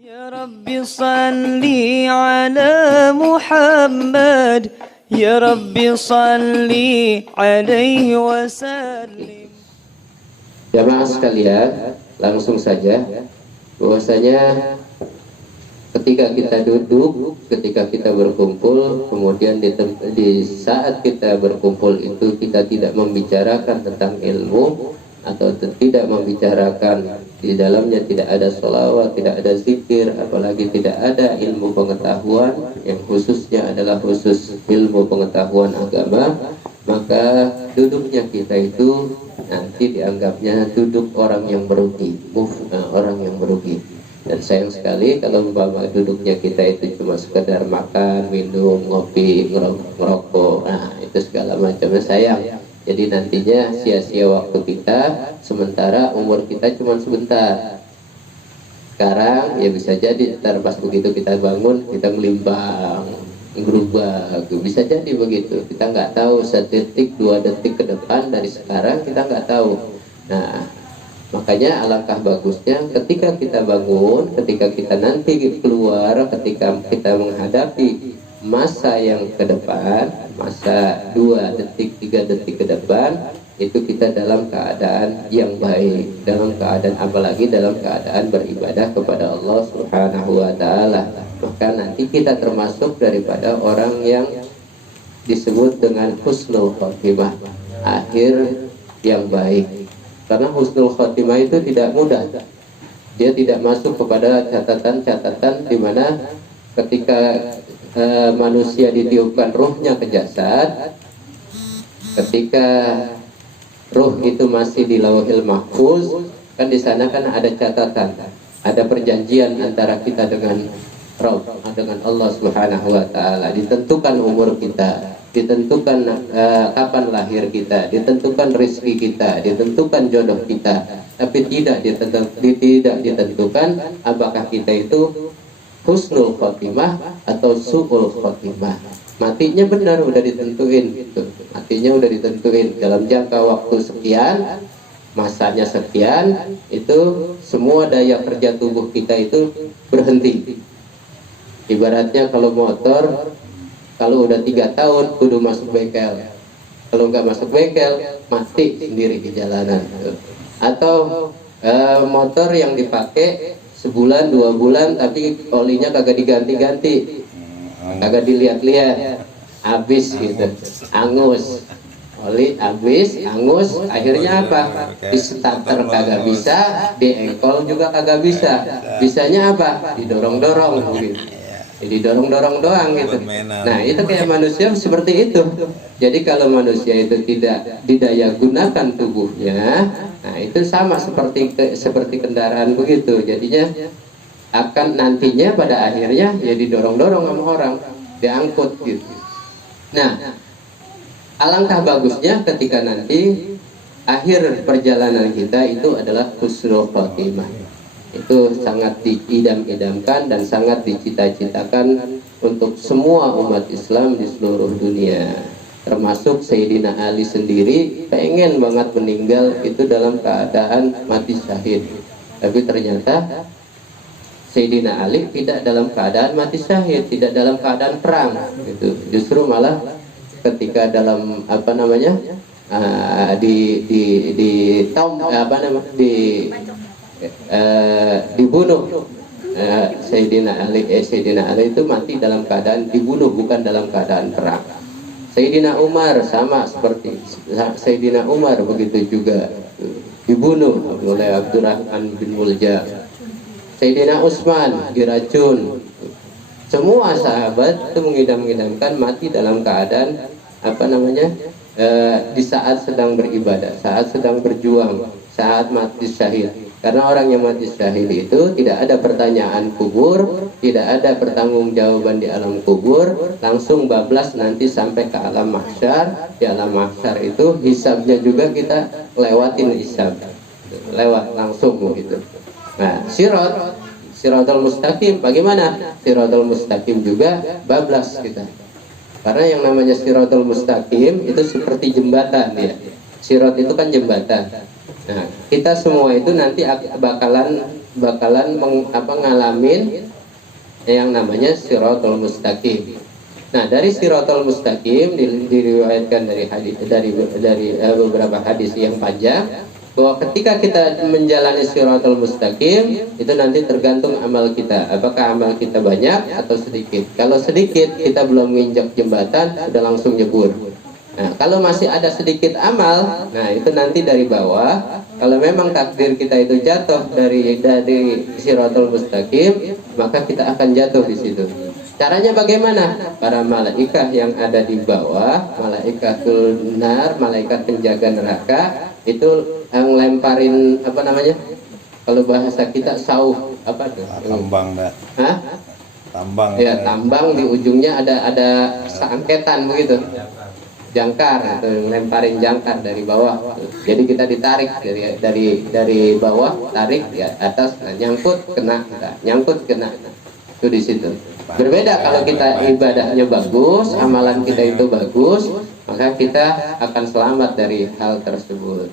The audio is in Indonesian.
Ya Rabbi salli ala Muhammad, Ya Rabbi salli alaihi wasallim. Jamaah sekalian, langsung saja bahwasanya ketika kita duduk, ketika kita berkumpul, kemudian di saat kita berkumpul itu kita tidak membicarakan tentang ilmu atau tidak membicarakan di dalamnya, tidak ada sholawat, tidak ada zikir, apalagi tidak ada ilmu pengetahuan yang khususnya adalah khusus ilmu pengetahuan agama, maka duduknya kita itu nanti dianggapnya duduk orang yang merugi, orang yang merugi. Dan sayang sekali kalau umpama duduknya kita itu cuma sekedar makan, minum, ngopi, ngerokok, nah itu segala macamnya sayang. Jadi nantinya sia-sia waktu kita, sementara umur kita cuma sebentar. Sekarang ya bisa jadi ntar pas begitu kita bangun kita melimbang, berubah, bisa jadi begitu. Kita nggak tahu sedetik, 2 detik ke depan dari sekarang kita nggak tahu. Nah, makanya alangkah bagusnya ketika kita bangun, ketika kita nanti keluar, ketika kita menghadapi masa yang ke depan, masa 2 detik, 3 detik ke depan, itu kita dalam keadaan yang baik, dalam keadaan, apalagi dalam keadaan beribadah kepada Allah Subhanahu wa Ta'ala. Maka nanti kita termasuk daripada orang yang disebut dengan husnul khotimah, akhir yang baik. Karena husnul khotimah itu tidak mudah, dia tidak masuk kepada catatan-catatan di mana ketika manusia ditiupkan ruhnya ke jasad, ketika ruh itu masih di lauhil mahfuz, kan di sana kan ada catatan, ada perjanjian antara kita dengan Rabb, dengan Allah Subhanahu wa Ta'ala. Ditentukan umur kita, ditentukan kapan lahir kita, ditentukan rezeki kita, ditentukan jodoh kita, tapi tidak ditentukan apakah kita itu husnul khotimah atau su'ul khotimah. Matinya benar udah ditentuin gitu. Matinya udah ditentuin dalam jangka waktu sekian, masanya sekian, itu semua daya kerja tubuh kita itu berhenti. Ibaratnya kalau motor, kalau udah 3 tahun kudu masuk bengkel, kalau nggak masuk bengkel mati sendiri di jalanan. Atau motor yang dipakai sebulan 2 bulan tapi olinya kagak diganti-ganti, kagak dilihat-lihat, habis gitu, angus, oli habis, angus, akhirnya apa? Di starter kagak bisa, di engkol juga kagak bisa. Bisanya apa? Didorong-dorong gitu. Jadi dorong-dorong doang gitu. Nah itu kayak manusia seperti itu. Jadi kalau manusia itu tidak didaya gunakan tubuhnya, nah itu sama seperti kendaraan begitu. Jadinya akan nantinya pada akhirnya ya didorong-dorong sama orang, diangkut gitu. Nah, alangkah bagusnya ketika nanti akhir perjalanan kita itu adalah husnul khotimah. Itu sangat diidam-idamkan dan sangat dicita-citakan untuk semua umat Islam di seluruh dunia, termasuk Sayyidina Ali sendiri pengen banget meninggal itu dalam keadaan mati syahid. Tapi ternyata Sayyidina Ali tidak dalam keadaan mati syahid, tidak dalam keadaan perang gitu. Justru malah ketika dalam dibunuh, Sayyidina Ali itu mati dalam keadaan dibunuh, bukan dalam keadaan perang. Sayyidina Umar sama seperti Sayyidina Umar, begitu juga dibunuh oleh Abdurrahman bin Muljam. Sayyidina Utsman diracun. Semua sahabat itu mengidam-idamkan mati dalam keadaan di saat sedang beribadah, saat sedang berjuang, saat mati syahid. Karena orang yang mati syahid itu tidak ada pertanyaan kubur, tidak ada pertanggungjawaban di alam kubur, langsung bablas nanti sampai ke alam mahsyar. Di alam mahsyar itu hisabnya juga kita lewatin hisab, lewat langsung gitu. Nah, Siratal mustaqim bagaimana? Siratal mustaqim juga bablas kita. Karena yang namanya siratal mustaqim itu seperti jembatan ya. Sirat itu kan jembatan. Nah, kita semua itu nanti bakalan bakalan ngalamin yang namanya siratal mustaqim. Nah, dari siratal mustaqim diriwayatkan dari beberapa hadis yang panjang bahwa ketika kita menjalani siratal mustaqim itu nanti tergantung amal kita, apakah amal kita banyak atau sedikit. Kalau sedikit kita belum menginjak jembatan sudah langsung nyebur. Nah, kalau masih ada sedikit amal, nah itu nanti dari bawah. Kalau memang takdir kita itu jatuh dari siratal mustaqim, maka kita akan jatuh di situ. Caranya bagaimana? Para malaikat yang ada di bawah, malaikatul nar, malaikat penjaga neraka, itu yang lemparin apa namanya? Kalau bahasa kita sauh, apa tuh? Tambang dah. Hah? Tambang. Ya, tambang di ujungnya ada sangketan begitu. Jangkar, atau lemparin jangkar dari bawah. Jadi kita ditarik dari bawah, tarik di atas, nah, nyangkut kena, nah, nyangkut kena. Nah, itu di situ. Berbeda kalau kita ibadahnya bagus, amalan kita itu bagus, maka kita akan selamat dari hal tersebut.